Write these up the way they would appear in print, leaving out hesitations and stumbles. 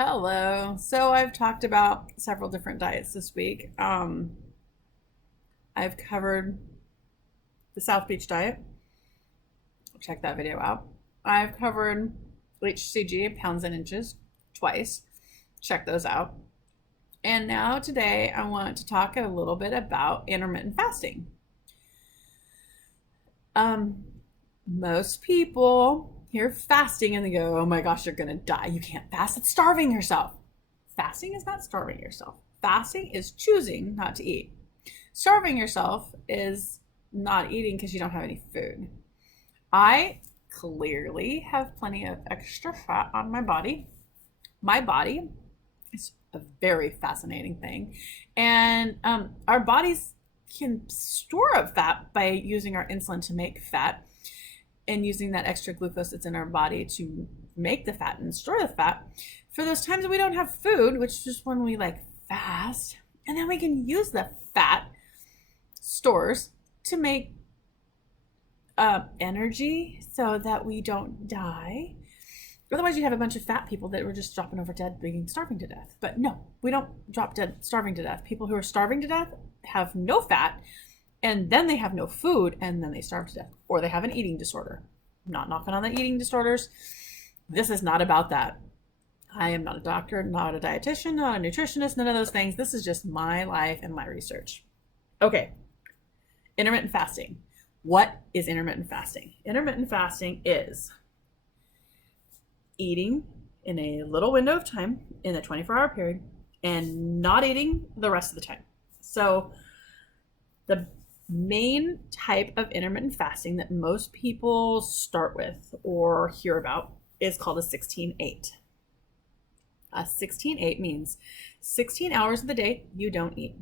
Hello. So I've talked about several different diets this week. I've covered the South Beach diet. Check that video out. I've covered HCG, pounds and inches, twice. Check those out. And now today I want to talk a little bit about intermittent fasting. Um, Most people hear fasting and they go, "Oh my gosh, you're gonna die. You can't fast. It's starving yourself." Fasting is not starving yourself. Fasting is choosing not to eat. Starving yourself is not eating because you don't have any food. I clearly have plenty of extra fat on my body. My body is a very fascinating thing. And our bodies can store up fat by using our insulin to make fat and using that extra glucose that's in our body to make the fat and store the fat for those times that we don't have food, which is just when we fast. And then we can use the fat stores to make energy so that we don't die. Otherwise, you have a bunch of fat people that were just dropping over dead, being starving to death. But no, we don't drop dead starving to death. People who are starving to death have no fat, and then they have no food, and then they starve to death. Or they have an eating disorder. I'm not knocking on the eating disorders. This is not about that. I am not a doctor, not a dietitian, not a nutritionist, none of those things. This is just my life and my research. Okay, intermittent fasting. What is intermittent fasting? Intermittent fasting is eating in a little window of time in a 24-hour period and not eating the rest of the time. So the main type of intermittent fasting that most people start with or hear about is called a 16-8. A 16-8 means 16 hours of the day you don't eat.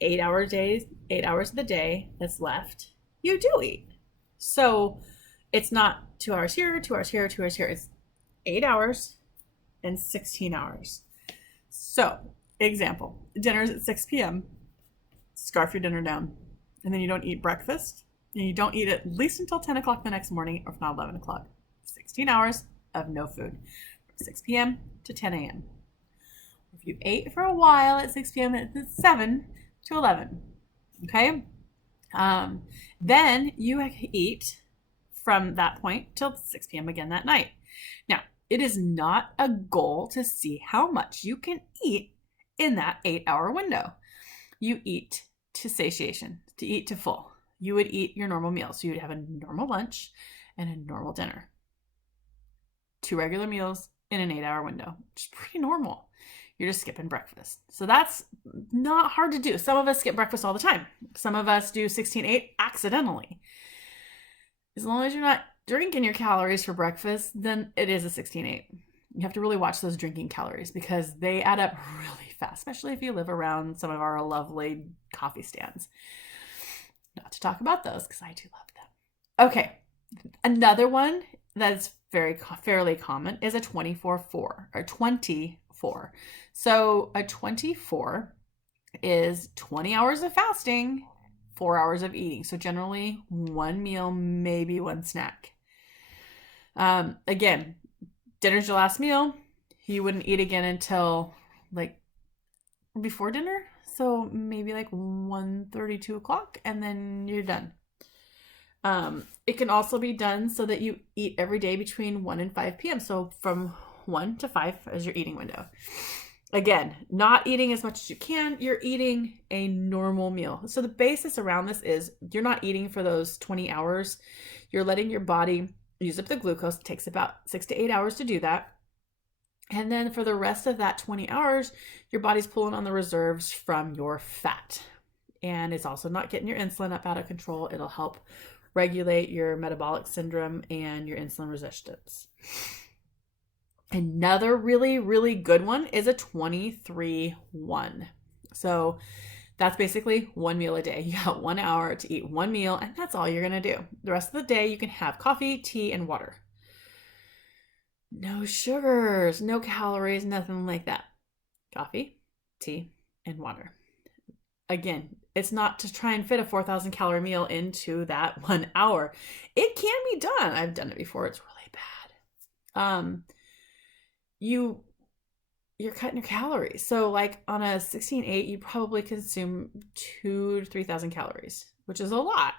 8 hours of the day that's left, you do eat. So it's not 2 hours here, 2 hours here, 2 hours here. It's 8 hours and 16 hours. So, example, dinner's at 6 p.m. Scarf your dinner down. And then you don't eat breakfast. And you don't eat at least until 10 o'clock the next morning, or if not 11 o'clock. 16 hours of no food from 6 p.m. to 10 a.m. If you ate for a while at 6 p.m., it's 7 to 11. Okay? Then you eat from that point till 6 p.m. again that night. Now, it is not a goal to see how much you can eat in that 8-hour window. You eat to satiation, to eat to full. You would eat your normal meals. So you'd have a normal lunch and a normal dinner. 2 regular meals in an 8-hour window, which is pretty normal. You're just skipping breakfast. So that's not hard to do. Some of us skip breakfast all the time. Some of us do 16-8 accidentally. As long as you're not drinking your calories for breakfast, then it is a 16-8. You have to really watch those drinking calories because they add up really fast, especially if you live around some of our lovely coffee stands. Not to talk about those because I do love them. Okay, another one that's fairly common is a 24-4 or 24. So a 24 is 20 hours of fasting, 4 hours of eating. So generally 1 meal, maybe 1 snack. Again, dinner's your last meal. You wouldn't eat again until before dinner. So maybe 1:30, 2 o'clock, and then you're done. It can also be done so that you eat every day between 1 and 5 p.m. So from 1 to 5 as your eating window. Again, not eating as much as you can. You're eating a normal meal. So the basis around this is you're not eating for those 20 hours. You're letting your body use up the glucose. It takes about 6 to 8 hours to do that. And then for the rest of that 20 hours, your body's pulling on the reserves from your fat. And it's also not getting your insulin up out of control. It'll help regulate your metabolic syndrome and your insulin resistance. Another really, really good one is a 23-1. So that's basically 1 meal a day. You got 1 hour to eat 1 meal, and that's all you're going to do. The rest of the day, you can have coffee, tea, and water. No sugars, no calories, nothing like that. Coffee, tea, and water. Again, it's not to try and fit a 4,000 calorie meal into that 1 hour. It can be done. I've done it before. It's really bad. you you're cutting your calories. So like on a 16/8, you probably consume 2 to 3,000 calories, which is a lot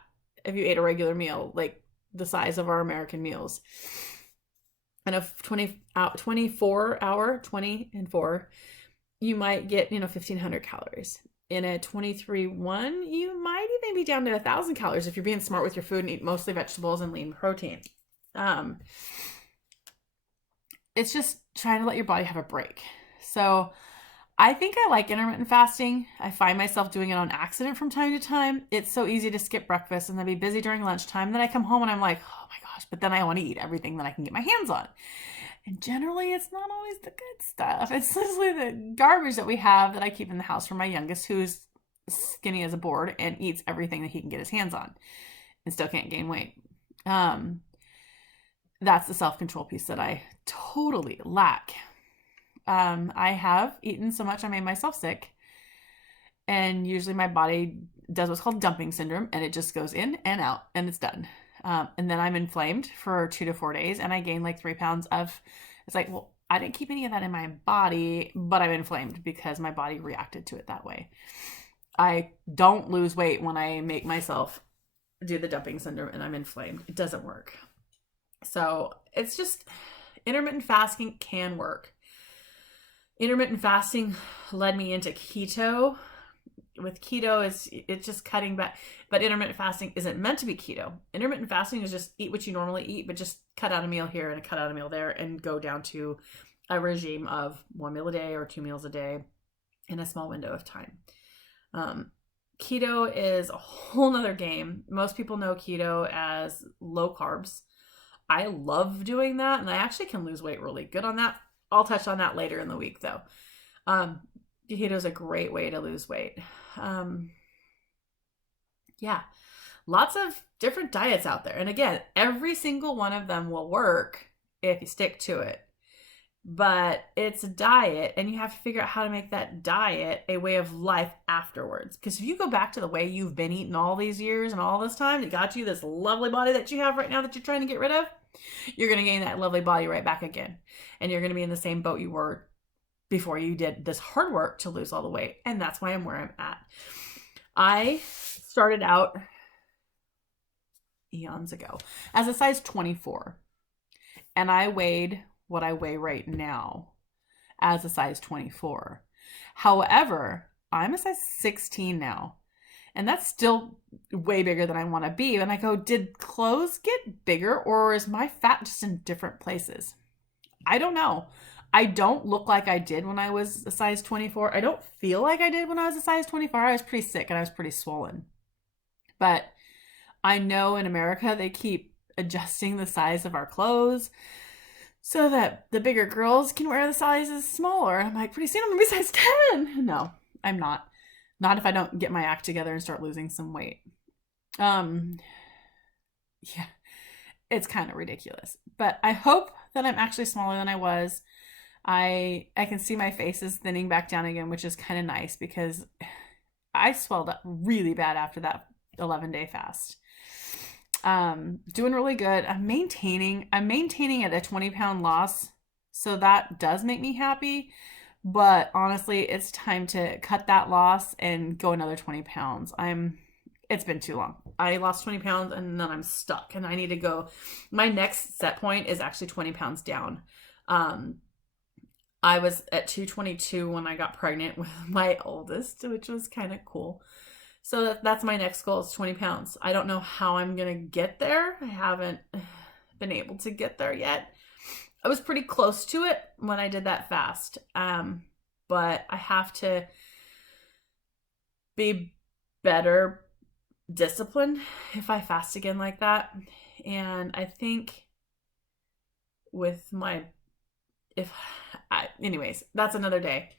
if you ate a regular meal, like the size of our American meals. And a 24 hour, 20 and 4, you might get, 1,500 calories. In a 23/1, you might even be down to 1,000 calories if you're being smart with your food and eat mostly vegetables and lean protein. It's just trying to let your body have a break. So I think I like intermittent fasting. I find myself doing it on accident from time to time. It's so easy to skip breakfast and then be busy during lunchtime. Then I come home and I'm like, oh my gosh, but then I want to eat everything that I can get my hands on. And generally, it's not always the good stuff. It's mostly the garbage that we have that I keep in the house for my youngest, who's skinny as a board and eats everything that he can get his hands on and still can't gain weight. That's the self-control piece that I totally lack. I have eaten so much I made myself sick. And usually my body does what's called dumping syndrome, and it just goes in and out and it's done. And then I'm inflamed for 2 to 4 days and I gain like 3 pounds of, it's like, well, I didn't keep any of that in my body, but I'm inflamed because my body reacted to it that way. I don't lose weight when I make myself do the dumping syndrome and I'm inflamed. It doesn't work. So it's just, intermittent fasting can work. Intermittent fasting led me into keto. With keto, it's just cutting back, but intermittent fasting isn't meant to be keto. Intermittent fasting is just eat what you normally eat, but just cut out a meal here and cut out a meal there and go down to a regime of 1 meal a day or 2 meals a day in a small window of time. Keto is a whole nother game. Most people know keto as low carbs. I love doing that, and I actually can lose weight really good on that. I'll touch on that later in the week, though. Keto is a great way to lose weight. Yeah, lots of different diets out there. And again, every single one of them will work if you stick to it. But it's a diet, and you have to figure out how to make that diet a way of life afterwards. Because if you go back to the way you've been eating all these years and all this time that got you this lovely body that you have right now that you're trying to get rid of, you're going to gain that lovely body right back again. And you're going to be in the same boat you were before you did this hard work to lose all the weight. And that's why I'm where I'm at. I started out eons ago as a size 24. And I weighed what I weigh right now as a size 24. However, I'm a size 16 now. And that's still way bigger than I want to be. And I go, did clothes get bigger, or is my fat just in different places? I don't know. I don't look like I did when I was a size 24. I don't feel like I did when I was a size 24. I was pretty sick and I was pretty swollen. But I know in America they keep adjusting the size of our clothes so that the bigger girls can wear the sizes smaller. I'm like, pretty soon I'm going to be size 10. No, I'm not. Not if I don't get my act together and start losing some weight. Yeah, it's kind of ridiculous. But I hope that I'm actually smaller than I was. I can see my face is thinning back down again, which is kind of nice because I swelled up really bad after that 11-day fast. Doing really good. I'm maintaining at a 20-pound loss. So that does make me happy. But honestly, it's time to cut that loss and go another 20 pounds. It's been too long. I lost 20 pounds and then I'm stuck and I need to go. My next set point is actually 20 pounds down. I was at 222 when I got pregnant with my oldest, which was kind of cool. So that's my next goal is 20 pounds. I don't know how I'm going to get there. I haven't been able to get there yet. I was pretty close to it when I did that fast. But I have to be better disciplined if I fast again like that. And I think anyways, that's another day.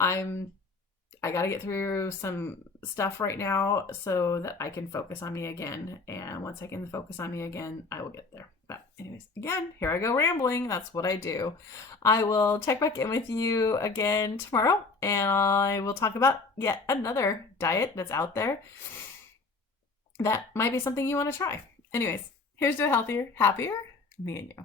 I got to get through some stuff right now so that I can focus on me again. And once I can focus on me again, I will get there. But anyways, again, here I go rambling. That's what I do. I will check back in with you again tomorrow, and I will talk about yet another diet that's out there that might be something you want to try. Anyways, here's to a healthier, happier me and you.